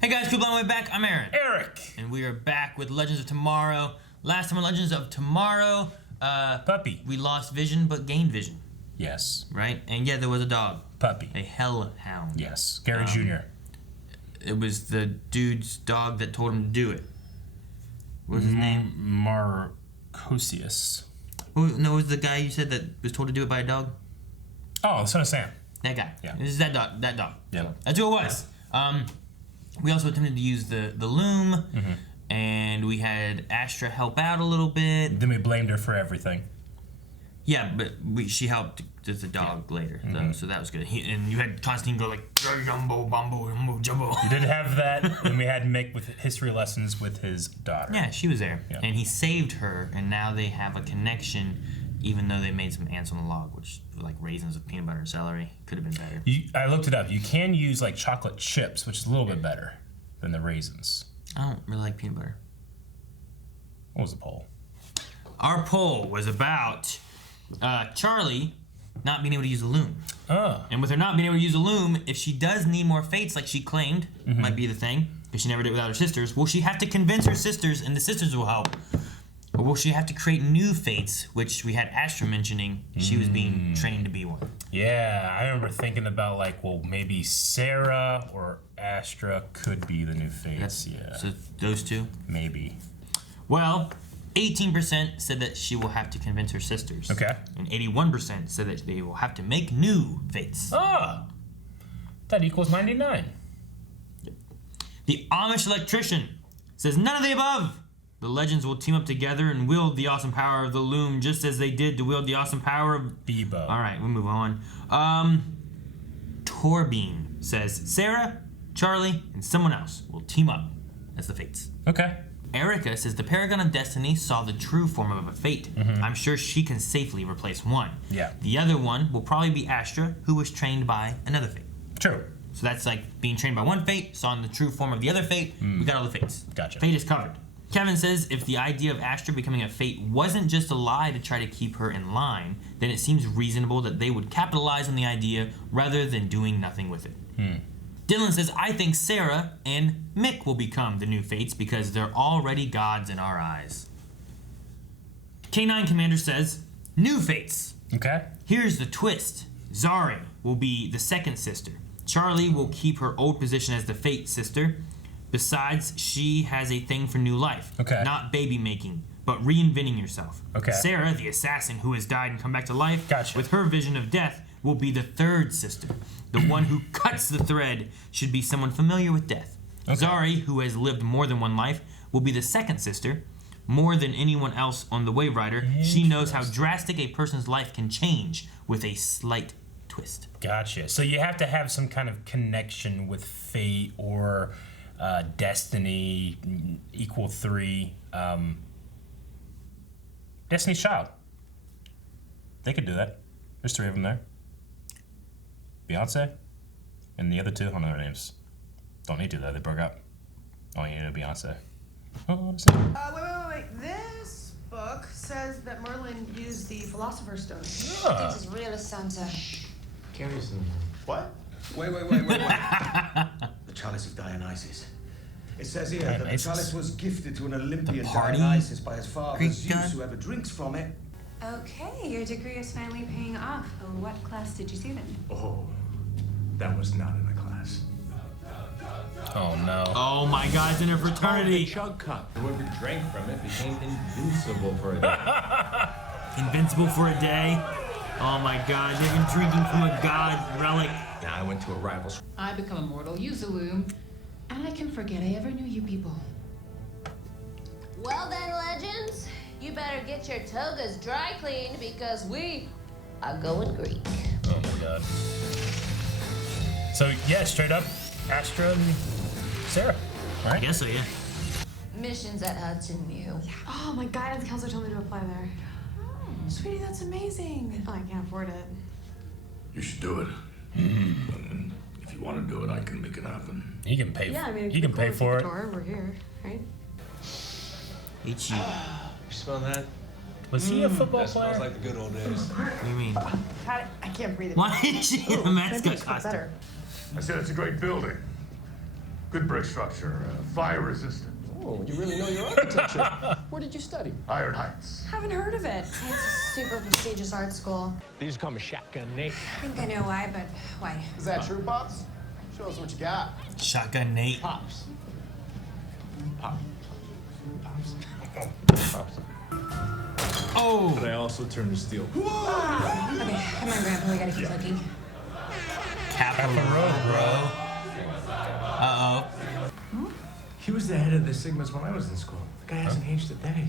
Hey guys, cool blind way back. I'm Aaron. Eric. And we are back with Legends of Tomorrow. Last time on Legends of Tomorrow, Puppy. we lost vision but gained vision. Yes. Right? And yeah, there was a dog. Puppy. A hellhound. Yes. Gary Jr. It was the dude's dog that told him to do it. What was his name? Marcosius. No, it was the guy you said that was told to do it by a dog? Oh, the son of Sam. That guy. Yeah. This is that dog. That dog. Yeah. So, that's who it was. We also attempted to use the loom, and we had Astra help out a little bit. Then we blamed her for everything. Yeah, but she helped as a dog later, so that was good. And you had Constantine go like, jumbo, bumbo, jumbo. You did have that, and we had Mick with history lessons with his daughter. Yeah, she was there. Yeah. And he saved her, and now they have a connection, even though they made some ants on the log, which were like raisins with peanut butter and celery. Could have been better. I looked it up. You can use like chocolate chips, which is a little bit better than the raisins. I don't really like peanut butter. What was the poll? Our poll was about Charlie not being able to use a loom. Oh. And with her not being able to use a loom, if she does need more fates like she claimed, might be the thing, because she never did without her sisters, will she have to convince her sisters and the sisters will help? Or will she have to create new fates, which we had Astra mentioning she was being trained to be one? Yeah, I remember thinking about like, well, maybe Sarah or Astra could be the new fates. Yeah. So those two? Maybe. Well, 18% said that she will have to convince her sisters. Okay. And 81% said that they will have to make new fates. Ah, that equals 99. The Amish electrician says none of the above. The legends will team up together and wield the awesome power of the loom just as they did to wield the awesome power of Bebo. All right, we'll move on. Torbean says Sarah, Charlie, and someone else will team up as the fates. Okay. Erica says the Paragon of Destiny saw the true form of a fate. I'm sure she can safely replace one. Yeah. The other one will probably be Astra, who was trained by another fate. True. So that's like being trained by one fate, saw the true form of the other fate. We got all the fates. Gotcha. Fate is covered. Kevin says if the idea of Astra becoming a fate wasn't just a lie to try to keep her in line, then it seems reasonable that they would capitalize on the idea rather than doing nothing with it. Dylan says, I think Sarah and Mick will become the new fates because they're already gods in our eyes. K9 Commander says, new fates. Okay. Here's the twist. Zari will be the second sister. Charlie will keep her old position as the fate sister. Besides, she has a thing for new life. Okay. Not baby making, but reinventing yourself. Okay. Sarah, the assassin who has died and come back to life, Gotcha. with her vision of death, will be the third sister. The one who cuts the thread should be someone familiar with death. Okay. Zari, who has lived more than one life, will be the second sister. More than anyone else on the Wave Rider, she knows how drastic a person's life can change with a slight twist. Gotcha. So you have to have some kind of connection with fate or destiny equal 3. Destiny's Child. They could do that. There's 3 of them there. Beyonce and the other 2, I don't know their names. Don't need to though, they broke up. Oh, you need to Beyonce. Oh, Wait. This book says that Merlin used the Philosopher's Stone. Ah. It's as real as Santa. Carry some. What? Wait. The chalice of Dionysus. It says here that the Dionysus. chalice was gifted to an Olympian party? Dionysus by his father Greek Zeus. god? Whoever drinks from it. Okay, your degree is finally paying off. What class did you see then? Oh, that was not in the class. Oh no. Oh my God, it's in a fraternity. Chug cup. Whoever drank from it became invincible for a day. Invincible for a day. Oh my God, they've been drinking from a god relic. Now I went to a rival's. I become immortal, use a loom, and I can forget I ever knew you people. Well then, legends, you better get your togas dry cleaned because we are going Greek. Oh my God. So yeah, straight up, Astra and Sarah, I right? guess so, yeah. Missions at Hudson Mew. Oh, my guidance counselor told me to apply there. Oh, sweetie, that's amazing. Oh, I can't afford it. You should do it. And if you want to do it, I can make it happen. He can pay. Yeah, I mean, he can pay for it. We're here, right? H-U. You smell that? Was he a football That player? smells like the good old days. What do you mean? I can't breathe. Why is she in a mascot Maybe it's costume? better. I said it's a great building. Good brick structure, fire resistant. Oh, you really know your architecture. Where did you study? Iron Heights. Haven't heard of it. It's a super prestigious art school. They just call me Shotgun Nate. I think I know why, but why? Is that true, Pops? Show us what you got. Shotgun Nate. Pops. Pops. Oh! But I also turn to steel. Okay, come on, Grandpa, we gotta keep looking. Capital Row, bro. Uh-oh. He was the head of the Sigmas when I was in school. The guy hasn't aged a day.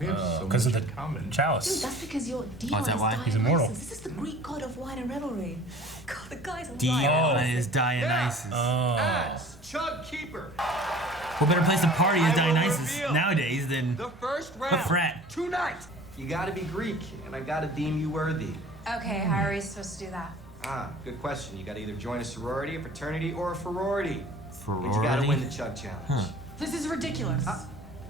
We have so Because much of in the common. Dude, chalice. that's because you're Oh, is that why? He's immortal. This is the Greek god of wine and revelry. God, the guy's alive. Dion is Dionysus. Oh. Chug Keeper. What better place to party is Dionysus nowadays than The first a round. frat? Tonight. You gotta be Greek, and I gotta deem you worthy. Okay, how are we supposed to do that? Good question. You gotta either join a sorority, a fraternity, or a sorority. And you gotta Sorority? win the Chug Challenge. This is ridiculous. And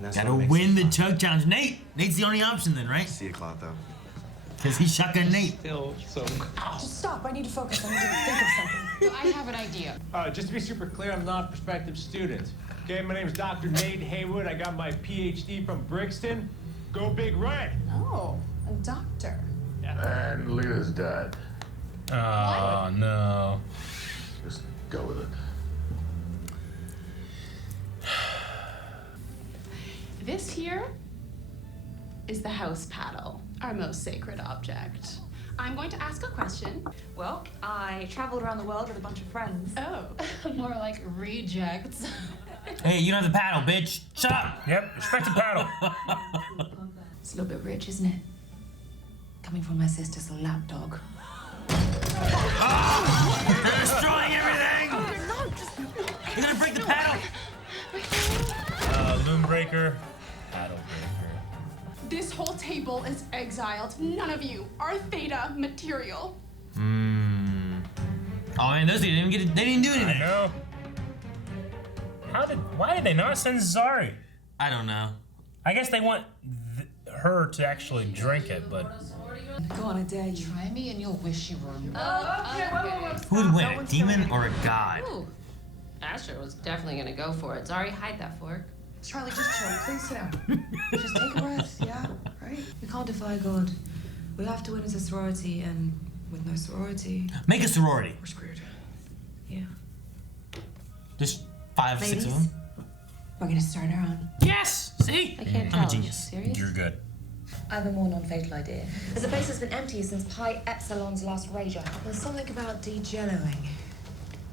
that's Gotta what makes win it the fun. Chug Challenge. Nate's the only option then, right? See a clout though. Because he's Shotgun Nate. Still so. Just stop. I need to focus. I need to think of something. So I have an idea. Just to be super clear, I'm not a prospective student. Okay, my name's Dr. Nate Haywood. I got my PhD from Brixton. Go Big Red. Oh, a doctor. And Leah's dead. Oh, no. Just go with it. This here is the house paddle, our most sacred object. I'm going to ask a question. Well, I traveled around the world with a bunch of friends. Oh, more like rejects. Hey, you don't have the paddle, bitch. Shut up. Yep, respect the paddle. It's a little bit rich, isn't it? Coming from my sister's lapdog. You're destroying everything. You're gonna break the paddle. Loom breaker. Paddle breaker. This whole table is exiled. None of you are Theta material. Oh man, those didn't get. They didn't do I anything. know. Why did they not send Zari? I don't know. I guess they want her to actually drink it, but Go on, I dare you. Try me and you'll wish you were. Who would win, a demon or a god? Ooh. Asher was definitely gonna go for it. Sorry, hide that fork. Charlie, just chill. Please sit down. Just take a breath. Yeah, right. We can't defy God. We have to win as a sorority, and with no sorority, Make a sorority. We're screwed. yeah. Just 5, 6 of Ladies? them. We're gonna start our own. Yes. See, I can't I'm tell. a genius. Serious? you're good. I have a more non-fatal idea. There's a place that's been empty since Pi Epsilon's last rager. There's something about degeloing.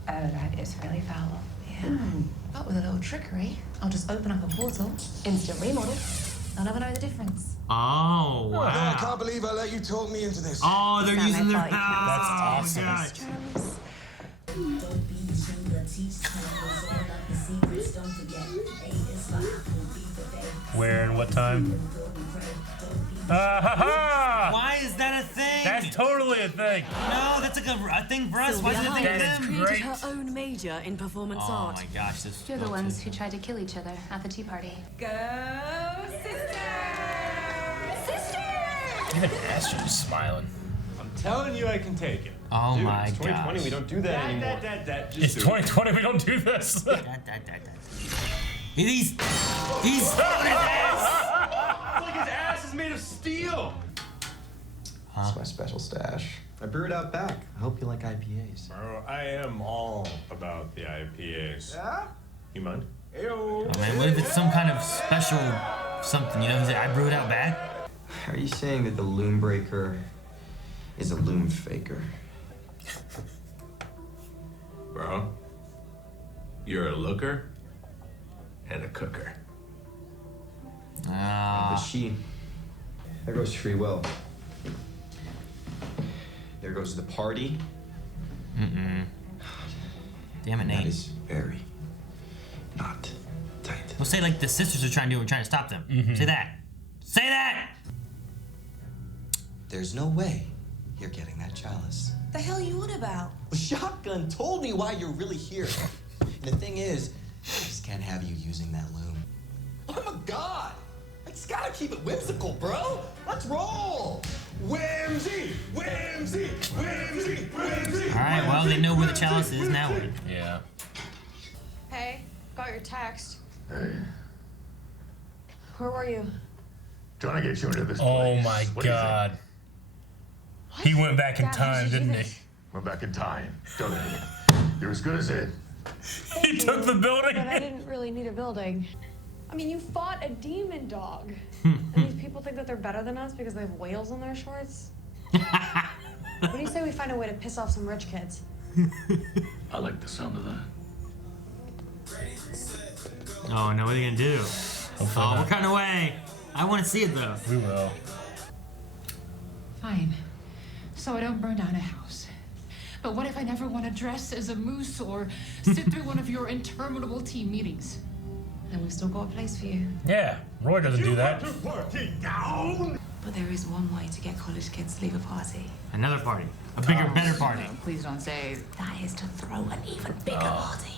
Oh, that is really foul. Yeah. But with a little trickery, I'll just open up a portal, instant remodel. I'll never know the difference. Oh I wow. can't believe I let you talk me into this. Oh, they're It's not using my their fault you can't house. That's Oh my awesome. gosh. Where and what time? Ha ha! Why is that a thing? That's totally a thing. No, that's like a thing for us. Why is it a thing for That is them? great. her own major in performance Oh art. my gosh, this. You're the ones who tried to kill each other at the tea party. Go, sister! Even Asher's smiling. I'm telling you, I can take it. Oh Dude, my it's 2020. gosh. We don't do that anymore. Just It's do it. 2020. We don't do this. He's throwing his ass. It's like his ass is made of steel. That's my special stash. I brewed out back. I hope you like IPAs. Bro, I am all about the IPAs. Yeah? You mind? Oh man, what if it's some kind of special something? You know, he's like, I brewed out back. Are you saying that the loom breaker is a loom faker? Bro, you're a looker and a cooker. But she. There goes free will. There goes the party. Damn it, That Nate. is very not tight. Well, say like the sisters are trying to do. We're trying to stop them. Say that. Say that. There's no way you're getting that chalice. The hell you on about? The shotgun told me why you're really here. And the thing is, I just can't have you using that loom. I'm a god. I just gotta keep it whimsical, bro. Let's roll. Whimsy, whimsy, whimsy, whimsy. All right. Well, they know where the chalice is now. Yeah. Hey, got your text. Hey, Where were you? trying to get you into this Oh place. my What do you god. He went back in Dad, time, how'd you do didn't he? this? Went back in time. Don't it? You're as good as it. He took the building. But I didn't really need a building. I mean, you fought a demon dog. And these people think that they're better than us because they have whales on their shorts? What do you say we find a way to piss off some rich kids? I like the sound of that. Oh no, what are they gonna do? Hopefully Oh, not. what kind of way? I want to see it though. We will. Fine. So I don't burn down a house. But what if I never want to dress as a moose or sit through one of your interminable team meetings? Then we've still got a place for you. Yeah, Roy doesn't do that. But there is one way to get college kids to leave a party. Another party. A bigger, better party. No, please don't say. That is to throw an even bigger party.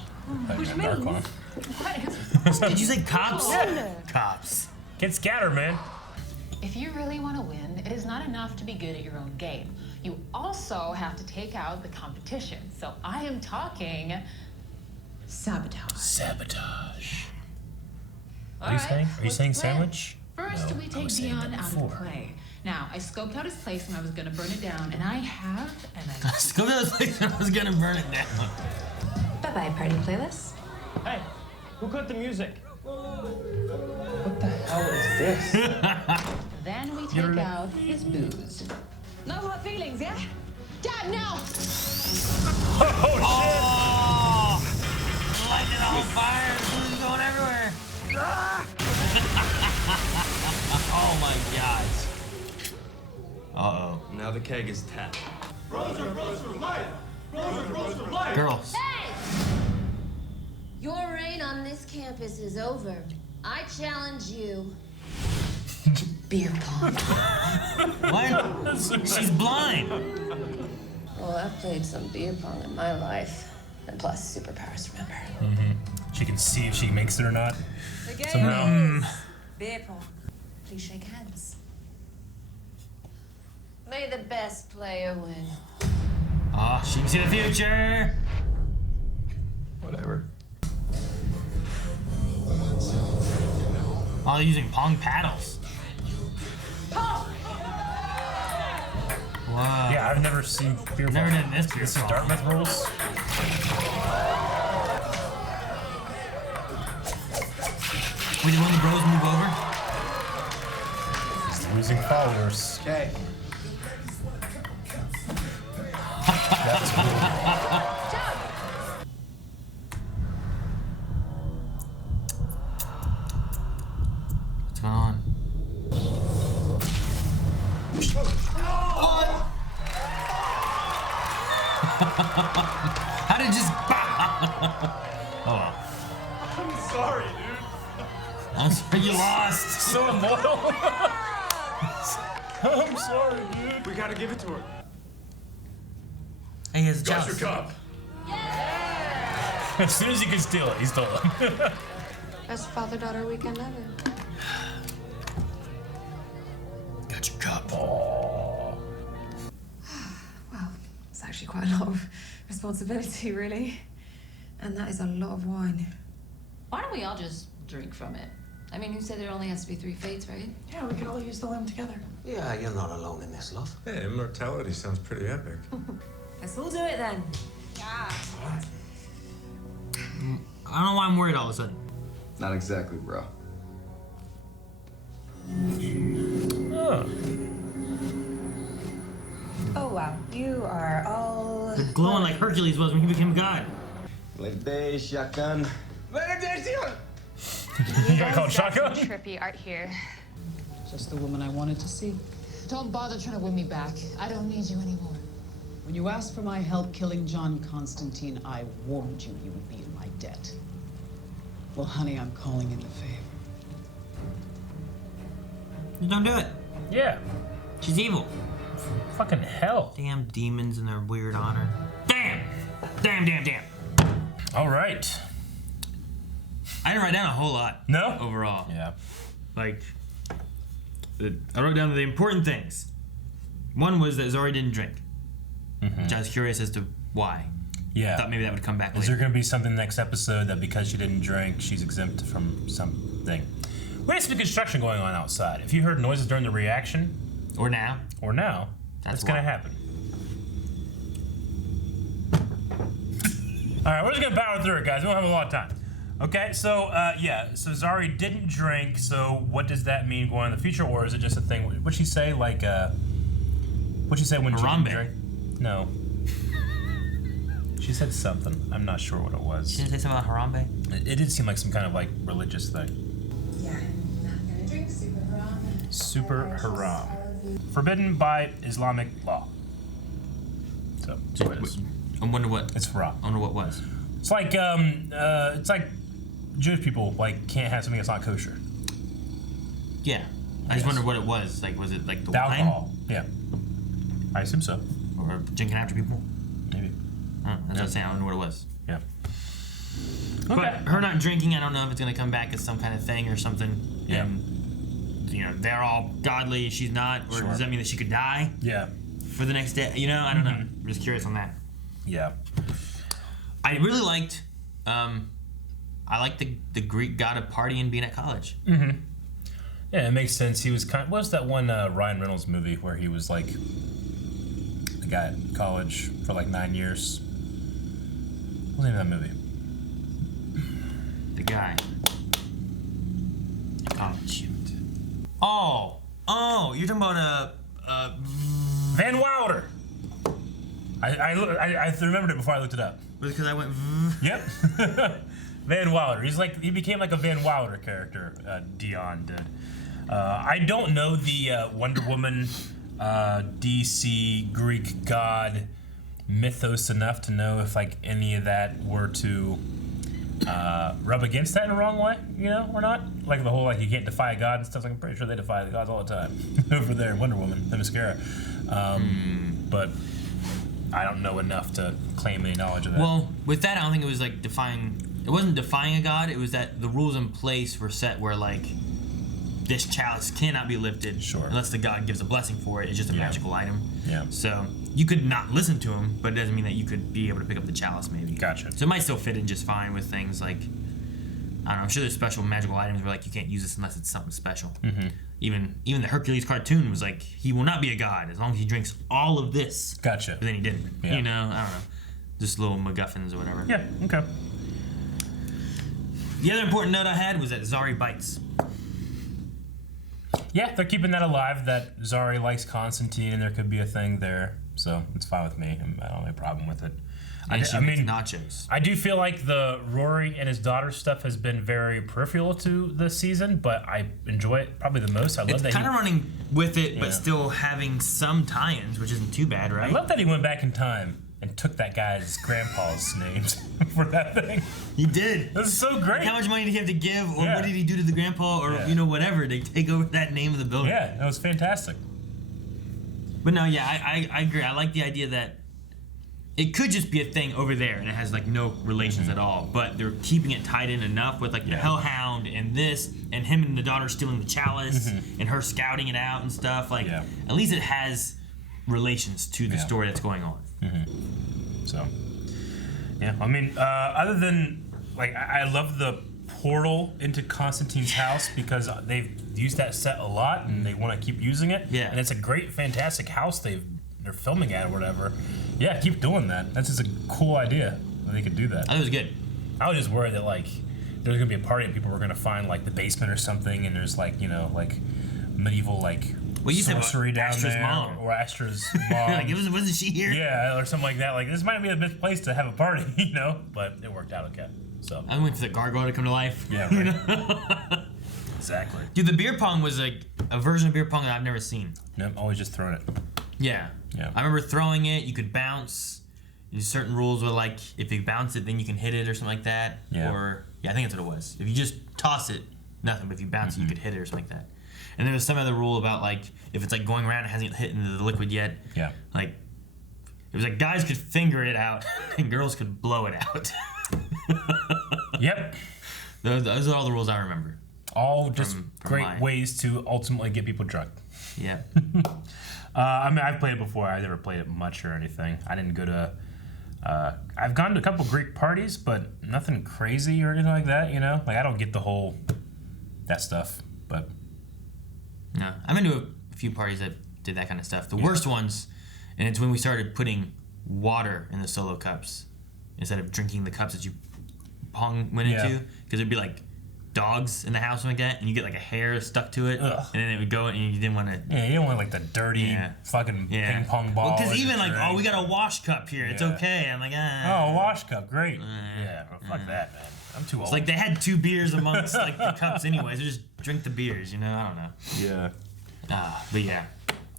Which Dark means. one. Did you say cops? Yeah. Cops. Get scattered, man. If you really want to win, it is not enough to be good at your own game. You also have to take out the competition. So I am talking Sabotage. Sabotage. Are All you right, saying? Are you what's saying the plan? sandwich? First, No, we I take was saying Dion that out of before. the play. Now, I scoped out his place when I was going to burn it down, and I have, and I Let's go to this place and I was gonna burn it down. Bye-bye, party playlist. Hey, who cut the music? What the hell is this? Then we take out his booze. No hard feelings, yeah? Dad, no! Oh! Lighting it on fire. Food's going everywhere. Oh my gosh. Uh-oh. Now the keg is tapped. Girls. Hey! Your reign on this campus is over. I challenge you. Beer pong. What? She's blind. Well, I've played some beer pong in my life. And plus superpowers, remember? She can see if she makes it or not. The game Somehow. is beer pong. Please shake hands. May the best player win. Oh, she can see the future. Whatever. Oh, they're using pong paddles. Wow. Yeah, I've never seen beer pong. Never done this beer This is pong. Dartmouth rules. Wait, did one of the bros move over? He's losing followers. Okay. That's cool. What's going on? How did it just... Oh. I'm sorry, dude. I'm sorry you lost. So immortal. I'm sorry, dude. We gotta give it to her. Hey, he has a Got your chalice. cup. As soon as he can steal it, he stole it. Best father-daughter weekend ever. Got your cup. Oh. Wow, it's actually quite a lot of responsibility, really. And that is a lot of wine. Why don't we all just drink from it? I mean, who said there only has to be 3 fates, right? Yeah, we could all use the lamb together. Yeah, you're not alone in this, love. Hey, Immortality sounds pretty epic. Let's all do it then. Yeah. I don't know why I'm worried all of a sudden. Not exactly, bro. Oh. Oh wow, you are all Glowing like Hercules was when he became God. Shotgun. You got called shotgun? Trippy art here. Just the woman I wanted to see. Don't bother trying to win me back. I don't need you anymore. When you asked for my help killing John Constantine, I warned you you would be in my debt. Well, honey, I'm calling in the favor. Just don't do it. Yeah. She's evil. Fucking hell. Damn demons and their weird honor. Damn! Damn, damn, damn. All right. I didn't write down a whole lot. No? Overall. Yeah. Like, I wrote down the important things. One was that Zori didn't drink. Which I was curious as to why. Yeah. I thought maybe that would come back Is later. there going to be something next episode that because she didn't drink, she's exempt from something? We have some construction going on outside. If you heard noises during the reaction, Or now. that's going to happen. All right, we're just going to power through it, guys. We don't have a lot of time. Okay, so, so Zari didn't drink, so what does that mean going in the future, or is it just a thing? What'd she say, like, what'd she say when she didn't drink? No. She said something. I'm not sure what it was. She didn't say something about Harambe? It did seem like some kind of, like, religious thing. Yeah, I'm not gonna drink super haram. Super haram. Forbidden by Islamic law. So what it is. I wonder what. It's haram. I wonder what was. It's like Jewish people like can't have something that's not kosher. Yeah. I just wondered what it was. Like, was it like the wine? Alcohol. Yeah. I assume so. Or drinking after people? Maybe. That's what I'm saying. I don't know what it was. Yeah. But her not drinking, I don't know if it's going to come back as some kind of thing or something. Yeah. And, you know, they're all godly, she's not. Or does that mean that she could die? Yeah. For the next day? You know, I don't know. I'm just curious on that. Yeah. I really liked, I liked the Greek god of partying being at college. Mm-hmm. Yeah, it makes sense. He was what was that one Ryan Reynolds movie where he was like the guy at college for like 9 years? What's the name of that movie? The guy. Oh, shoot. Oh, you're talking about Van Wilder. I remembered it before I looked it up. Was it because I went? Yep. Van Wilder. He became like a Van Wilder character. Dion did. I don't know the Wonder Woman, DC Greek god mythos enough to know if like any of that were to rub against that in the wrong way, you know, or not. Like the whole like you can't defy a god and stuff. Like, I'm pretty sure they defy the gods all the time over there in Wonder Woman, the mascara. But I don't know enough to claim any knowledge of that. Well, with that, I don't think it was like defying. It wasn't defying a god. It was that the rules in place were set where like this chalice cannot be lifted unless the god gives a blessing for it. It's just a magical item. Yeah. So you could not listen to him, but it doesn't mean that you could be able to pick up the chalice. Maybe. Gotcha. So it might still fit in just fine with things like I don't know. I'm sure there's special magical items where like you can't use this unless it's something special. Mm-hmm. Even the Hercules cartoon was like he will not be a god as long as he drinks all of this. Gotcha. But then he didn't. Yeah. You know, I don't know. Just little MacGuffins or whatever. Yeah. Okay. The other important note I had was that Zari bites. Yeah, they're keeping that alive. That Zari likes Constantine, and there could be a thing there. So it's fine with me. I don't have a problem with it. And she makes nachos. I do feel like the Rory and his daughter stuff has been very peripheral to this season, but I enjoy it probably the most. I love that kind of running with it, but Yeah. still having some tie-ins, which isn't too bad, right? I love that he went back in time and took that guy's grandpa's names for that thing. He did. This is so great. Like how much money did he have to give, or Yeah. what did he do to the grandpa, or Yeah. whatever to take over that name of the building? Yeah, that was fantastic. But no, yeah, I agree. I like the idea that it could just be a thing over there and it has like no relations at all, but they're keeping it tied in enough with like the Hellhound and this and him and the daughter stealing the chalice and her scouting it out and stuff. Like at least it has relations to the story that's going on. So yeah, I mean, other than like I love the portal into Constantine's house because they've used that set a lot and they want to keep using it. Yeah, and it's a great, fantastic house they're filming at or whatever. Yeah, keep doing that. That's just a cool idea that they could do that. That was good. I was just worried that like there's gonna be a party and people were gonna find like the basement or something and there's like like medieval like sorcery down Astra's there mom. or Astra's mom. Like wasn't she here? Yeah, or something like that. Like this might be the best place to have a party, but it worked out okay. So I went for the gargoyle to come to life. Yeah, right. Exactly. Dude, the beer pong was like a version of beer pong that I've never seen. Nope, always just throwing it. Yeah. Yeah. I remember throwing it. You could bounce. There's certain rules where like if you bounce it, then you can hit it or something like that. Yeah. Or I think that's what it was. If you just toss it, nothing. But if you bounce it, you could hit it or something like that. And there was some other rule about like if it's like going around, it hasn't hit into the liquid yet. Yeah. Like it was like guys could finger it out and girls could blow it out. Yep. Those are all the rules I remember. All just from great mine. ways to ultimately get people drunk. Yeah. I mean, I've played it before. I never played it much or anything. I didn't go to I've gone to a couple Greek parties, but nothing crazy or anything like that, you know? Like, I don't get the whole, that stuff, but... No, I've been to a few parties that did that kind of stuff. The worst ones, and it's when we started putting water in the solo cups instead of drinking the cups that you pong went into, because it'd be like dogs in the house like that, and you get like a hair stuck to it, and then it would go, and you didn't want to. Yeah, you don't want like the dirty fucking ping pong ball. Because even like, oh, we got a wash cup here, it's okay. I'm like, oh, a wash cup, great. Yeah, well, fuck that, man. I'm too old. It's like they had 2 beers amongst like the cups, anyways. So just drink the beers, you know? I don't know. Yeah. But yeah,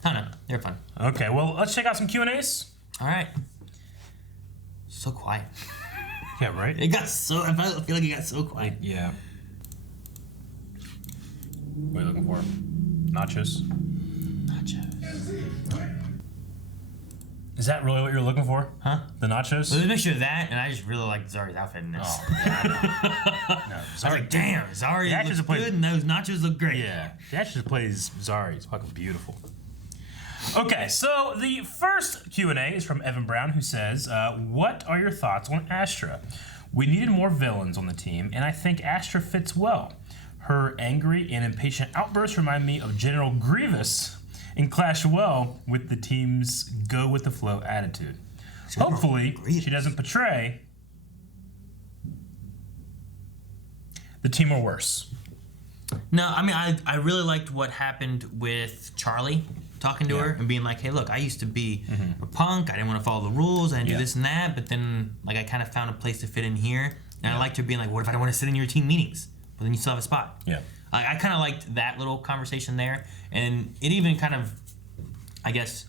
I don't know. They're fun. Okay, well, let's check out some Q&As. All right. So quiet. Yeah, right? It got so. I feel like it got so quiet. Yeah. What are you looking for? Nachos? Is that really what you're looking for? Huh? The nachos? Well, let's make sure of that, and I just really like Zari's outfit in this. Oh, yeah. No, I was like, damn, Zari looks good, and those nachos look great. Yeah, the actress who plays Zari is fucking beautiful. Okay, so the first Q&A is from Evan Brown, who says, what are your thoughts on Astra? We needed more villains on the team, and I think Astra fits well. Her angry and impatient outbursts remind me of General Grievous and clash well with the team's go-with-the-flow attitude. Hopefully, she doesn't portray the team or worse. No, I mean, I really liked what happened with Charlie talking to her and being like, hey, look, I used to be a punk. I didn't want to follow the rules. I didn't do this and that. But then, like, I kind of found a place to fit in here. And I liked her being like, what if I don't want to sit in your team meetings? But then you still have a spot. Yeah. I kind of liked that little conversation there. And it even kind of, I guess,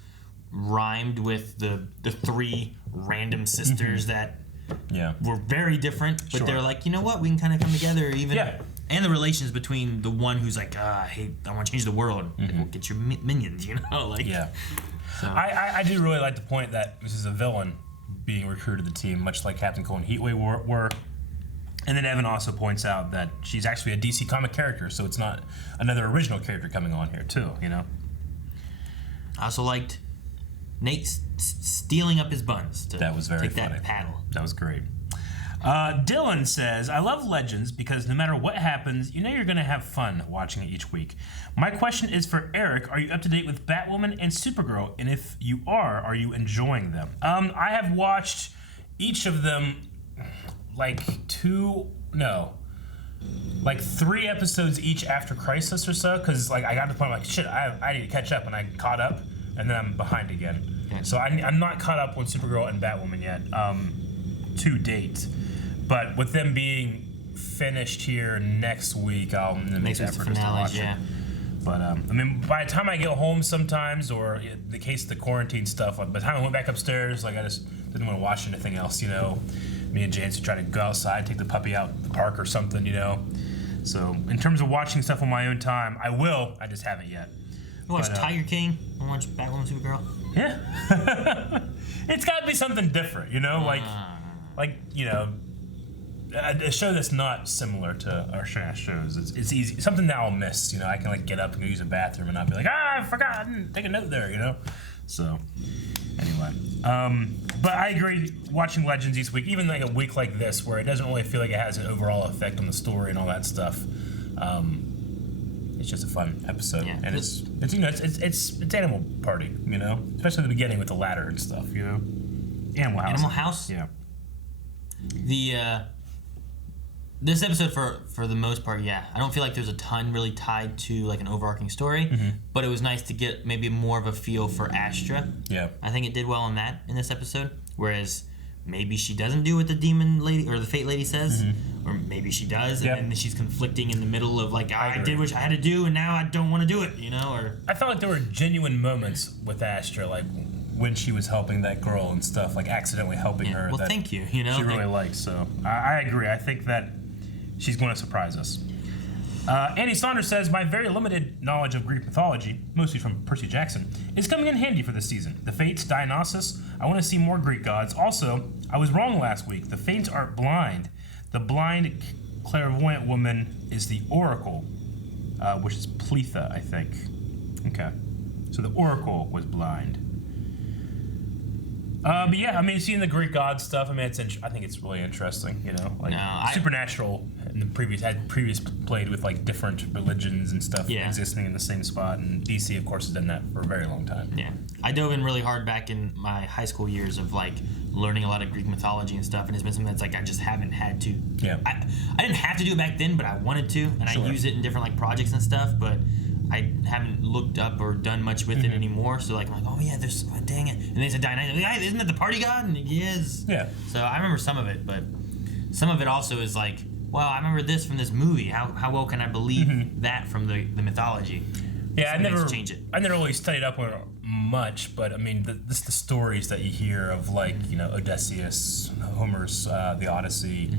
rhymed with the 3 random sisters that were very different. But they're like, you know what? We can kind of come together even. Yeah. And the relations between the one who's like, I want to change the world. We'll get your minions, you know? Like, so. I do really like the point that this is a villain being recruited to the team, much like Captain Cole and Heatwave were. And then Evan also points out that she's actually a DC comic character, so it's not another original character coming on here, too, you know? I also liked Nate stealing up his buns to that was very take funny. That paddle. That was great. Dylan says, I love Legends because no matter what happens, you know you're going to have fun watching it each week. My question is for Eric, are you up to date with Batwoman and Supergirl? And if you are you enjoying them? I have watched each of them like 3 episodes each after Crisis or so, because like I got to the point like, shit, I need to catch up, and I caught up, and then I'm behind again. So I'm not caught up on Supergirl and Batwoman yet, to date. But with them being finished here next week, I'll make the effort to watch it. But I mean, by the time I get home sometimes, or in the case of the quarantine stuff, like by the time I went back upstairs, like I just didn't want to watch anything else, you know. Me and James would try to go outside, take the puppy out to the park or something, you know. So in terms of watching stuff on my own time, I will. I just haven't yet. You watch Tiger King? You watch Batwoman, Supergirl? Yeah. It's got to be something different, you know, like you know, a show that's not similar to our shows. It's easy. Something that I'll miss, you know. I can like get up and go use the bathroom and not be like, I forgot, I didn't take a note there, you know. So anyway, but I agree. Watching Legends each week, even like a week like this, where it doesn't really feel like it has an overall effect on the story and all that stuff. It's just a fun episode, and it's you know it's Animal Party, you know, especially at the beginning with the ladder and stuff, you know. Animal House. Yeah. This episode for the most part, I don't feel like there's a ton really tied to like an overarching story, but it was nice to get maybe more of a feel for Astra. Yeah, I think it did well on that in this episode, whereas maybe she doesn't do what the demon lady or the fate lady says, or maybe she does, and then she's conflicting in the middle of like, I did what I had to do and now I don't want to do it, you know. Or I felt like there were genuine moments with Astra, like when she was helping that girl and stuff, like accidentally helping her. Well, thank you. You know, she really liked. So I agree. I think that she's going to surprise us. Andy Saunders says, my very limited knowledge of Greek mythology, mostly from Percy Jackson, is coming in handy for this season. The Fates, Dionysus, I want to see more Greek gods. Also, I was wrong last week. The Fates aren't blind. The blind clairvoyant woman is the Oracle, which is Pletha, I think. Okay. So the Oracle was blind. But yeah, I mean, seeing the Greek god stuff, I mean, I think it's really interesting, you know? Like, Supernatural in the previous played with, like, different religions and stuff existing in the same spot, and DC, of course, has done that for a very long time. Yeah. I dove in really hard back in my high school years of, like, learning a lot of Greek mythology and stuff, and it's been something that's, like, I just haven't had to. Yeah. I didn't have to do it back then, but I wanted to, and I use it in different, like, projects and stuff, but I haven't looked up or done much with it anymore. So like I'm like, oh yeah, there's dang it. And they said Dionysus, like, hey, isn't that the party god? And he is. Yeah. So I remember some of it, but some of it also is like, well, I remember this from this movie. How well can I believe that from the mythology? Yeah, I never really studied up on it much, but I mean, the stories that you hear of, like, you know, Odysseus, Homer's the Odyssey,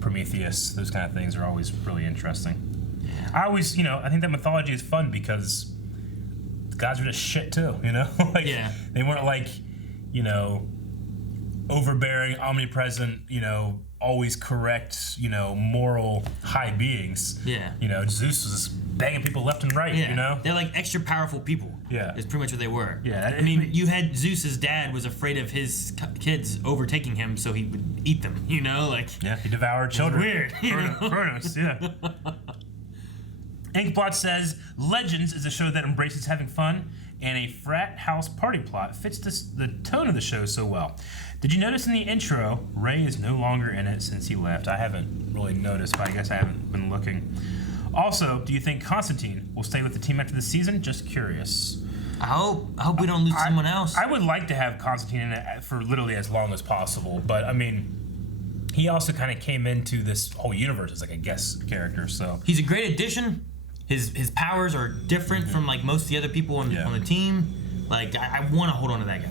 Prometheus, those kind of things are always really interesting. I always, you know, I think that mythology is fun because the gods are just shit too, you know? Like, they weren't like, you know, overbearing, omnipresent, you know, always correct, you know, moral high beings. Yeah. You know, Zeus was banging people left and right, you know? They're like extra powerful people. Yeah. Is pretty much what they were. Yeah. I mean, you had Zeus's dad was afraid of his kids overtaking him, so he would eat them, you know? Like, yeah, he devoured children. Weird. Kronos, yeah. Inkblot says, Legends is a show that embraces having fun, and a frat house party plot fits the tone of the show so well. Did you notice in the intro, Ray is no longer in it since he left? I haven't really noticed, but I guess I haven't been looking. Also, do you think Constantine will stay with the team after the season? Just curious. I hope we don't lose someone else. I would like to have Constantine in it for literally as long as possible, but I mean, he also kind of came into this whole universe as like a guest character, so. He's a great addition. His powers are different from like most of the other people on the team. Like I want to hold on to that guy.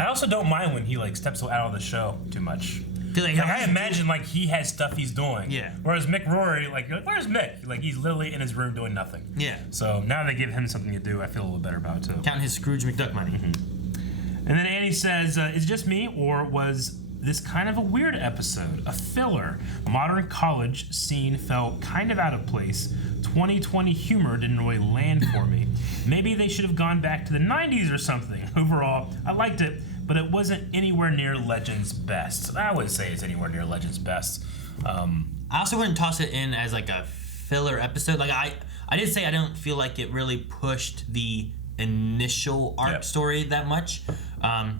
I also don't mind when he like steps out of the show too much. Like I imagine like he has stuff he's doing. Yeah. Whereas Mick Rory, like where's Mick? Like he's literally in his room doing nothing. Yeah. So now they give him something to do, I feel a little better about it too. Counting his Scrooge McDuck money. And then Annie says, is it just me or was this kind of a weird episode? A filler. Modern college scene felt kind of out of place. 2020 humor didn't really land for me. Maybe they should have gone back to the 90s or something. Overall, I liked it, but it wasn't anywhere near Legends' best. I wouldn't say it's anywhere near Legends' best. I also wouldn't toss it in as like a filler episode. Like I did say I don't feel like it really pushed the initial arc story that much.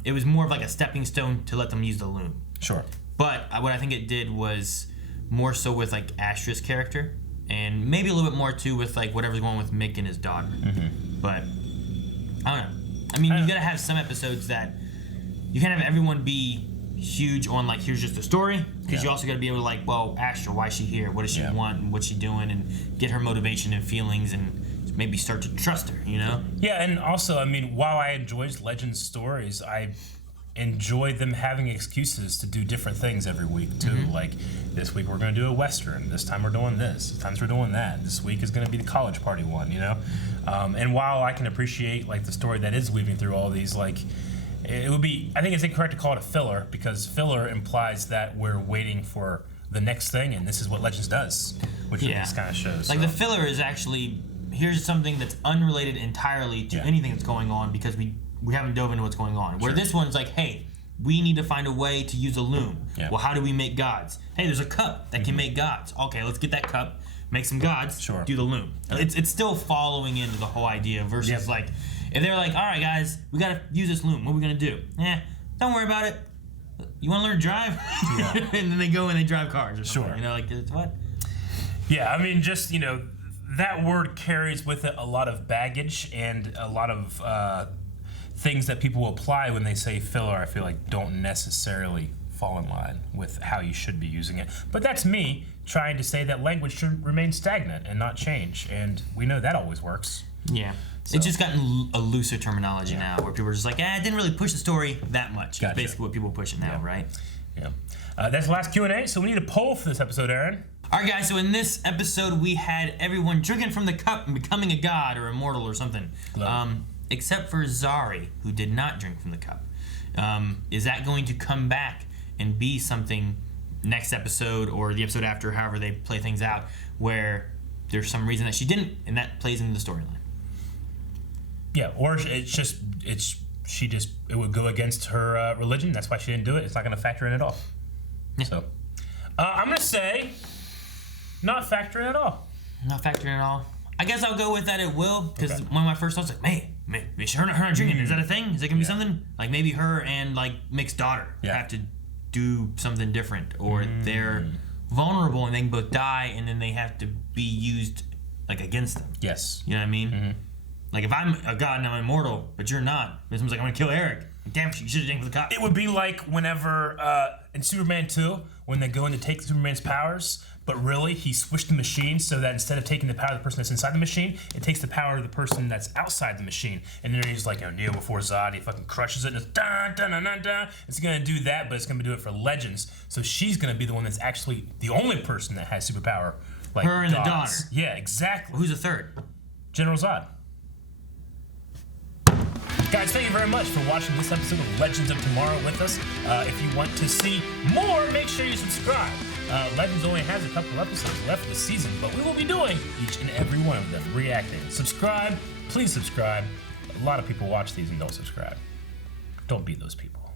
It was more of like a stepping stone to let them use the loom. Sure. But what I think it did was more so with like Astra's character, and maybe a little bit more too with like whatever's going on with Mick and his daughter. But I don't know. I mean, you gotta have some episodes that you can't have everyone be huge on like here's just the story, because you also gotta be able to like, well, Astra, why is she here? What does she want? And what's she doing? And get her motivation and feelings and maybe start to trust her, you know? Yeah, and also, I mean, while I enjoyed Legends stories, I enjoy them having excuses to do different things every week too. Like this week we're going to do a Western, this time we're doing this, sometimes we're doing that, this week is going to be the college party one, you know? And while I can appreciate like the story that is weaving through all these, like it would be, I think it's incorrect to call it a filler, because filler implies that we're waiting for the next thing, and this is what Legends does, which this kind of shows. Like the filler is actually, here's something that's unrelated entirely to anything that's going on, because we haven't dove into what's going on. Where this one's like, hey, we need to find a way to use a loom. Well, how do we make gods? Hey, there's a cup that can make gods. Okay, let's get that cup, make some gods, do the loom. It's still following into the whole idea versus like, if they're like, all right, guys, we got to use this loom. What are we going to do? Don't worry about it. You want to learn to drive? And then they go and they drive cars or something. You know, like, what? Yeah, I mean, just, you know, that word carries with it a lot of baggage and a lot of things that people apply when they say filler, I feel like don't necessarily fall in line with how you should be using it. But that's me trying to say that language should remain stagnant and not change, and we know that always works. Yeah. So. It's just gotten a looser terminology now, where people are just like, it didn't really push the story that much. That's basically what people push it now, right? Yeah. That's the last Q&A, so we need a poll for this episode, Aaron. All right, guys, so in this episode, we had everyone drinking from the cup and becoming a god or immortal or something. Except for Zari, who did not drink from the cup. Is that going to come back and be something next episode or the episode after, however they play things out, where there's some reason that she didn't, and that plays into the storyline? Yeah, or it's it would go against her religion. That's why she didn't do it. It's not going to factor in at all. Yeah. So, I'm going to say not factor in at all. Not factoring at all. I guess I'll go with that it will, because one of my first thoughts was like, man, her not drinking, is that a thing? Is that gonna be something? Like maybe her and like Mick's daughter have to do something different, or they're vulnerable and they can both die, and then they have to be used like against them. Yes. You know what I mean? Like if I'm a god and I'm immortal, but you're not, and someone's like, I'm gonna kill Eric. Damn it, you should have taken for the cops. It would be like whenever in Superman 2, when they go in to take Superman's powers, but really he switched the machine so that instead of taking the power of the person that's inside the machine, it takes the power of the person that's outside the machine. And then he's like, Neo before Zod, he fucking crushes it, and it's dun dun dun dun dun. It's gonna do that, but it's gonna do it for Legends. So she's gonna be the one that's actually the only person that has superpower. Like her and the daughter. Yeah, exactly. Who's the third? General Zod. Guys, thank you very much for watching this episode of Legends of Tomorrow with us. If you want to see more, make sure you subscribe. Legends only has a couple episodes left this season, but we will be doing each and every one of them, reacting. Subscribe, please subscribe. A lot of people watch these and don't subscribe. Don't be those people.